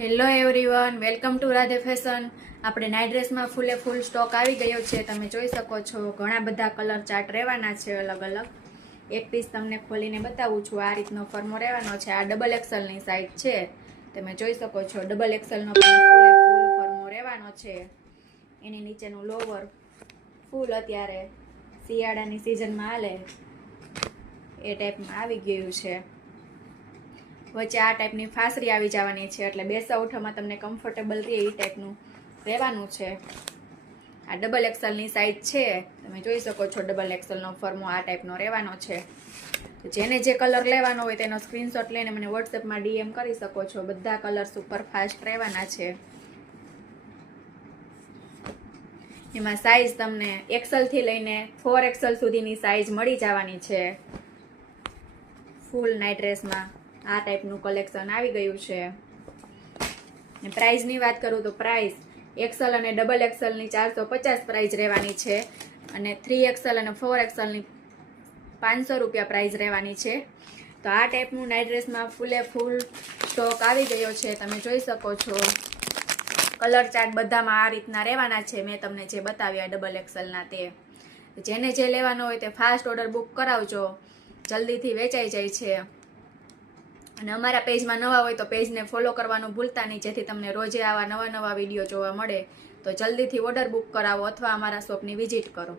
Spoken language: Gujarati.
Hello everyone, welcome to Radhe fashion. આપણે નાઇટ ડ્રેસમાં ફૂલે ફૂલ સ્ટોક આવી ગયો છે. તમે જોઈ શકો છો ઘણા બધા કલર ચાર્ટ રહેવાના છે અલગ અલગ. એક પીસ તમને ખોલીને બતાવું છું. આ રીતનો ફર્મો રહેવાનો છે. આ ડબલ એક્સલની સાઇઝ છે. તમે જોઈ શકો છો ડબલ એક્સલનો ફૂલે ફૂલ ફર્મો રહેવાનો છે. એની નીચેનું લોવર ફૂલ અત્યારે શિયાળાની સિઝનમાં હાલે એ ટાઈપમાં આવી ગયું છે. વચ્ચે આ ટાઈપની ફાસરી આવી જવાની છે, એટલે બેસા ઉઠામાં તમને કમ્ફર્ટેબલ રહે એ ટાઈપનું રહેવાનું છે. આ ડબલ એક્સલની સાઇઝ છે. તમે જોઈ શકો છો ડબલ એક્સલનો ફર્મો આ ટાઈપનો રહેવાનો છે. જેને જે કલર લેવાનો હોય તેનો સ્ક્રીનશોટ લઈને મને વોટ્સએપમાં ડીએમ કરી શકો છો. બધા કલર સુપર ફાસ્ટ રહેવાના છે. એમાં સાઇઝ તમને એક્સલથી લઈને 4XL સુધીની સાઇઝ મળી જવાની છે. ફૂલ નાઇટ ડ્રેસમાં આ ટાઈપનું કલેક્શન આવી ગયું છે. પ્રાઇઝની વાત કરું તો પ્રાઇસ એક્સલ અને ડબલ એક્સલની 450 પ્રાઇઝ રહેવાની છે, અને 3XL અને 4XLની 500 રૂપિયા પ્રાઇઝ રહેવાની છે. તો આ ટાઈપનું નાઇટ ડ્રેસમાં ફૂલે ફૂલ સ્ટોક આવી ગયો છે. તમે જોઈ શકો છો કલર ચાર્ટ બધામાં આ રીતના રહેવાના છે. મેં તમને જે બતાવ્યા ડબલ એક્સલના તે જેને જે લેવાનો હોય તે ફાસ્ટ ઓર્ડર બુક કરાવજો, જલ્દીથી વેચાઈ જાય છે. અને અમારા પેજમાં નવા હોય તો પેજને ફોલો કરવાનું ભૂલતા નહીં, જેથી તમને રોજે આવા નવા વિડીયો જોવા મળે. તો જલ્દીથી ઓર્ડર બુક કરાવો અથવા અમારા શોપની વિઝિટ કરો.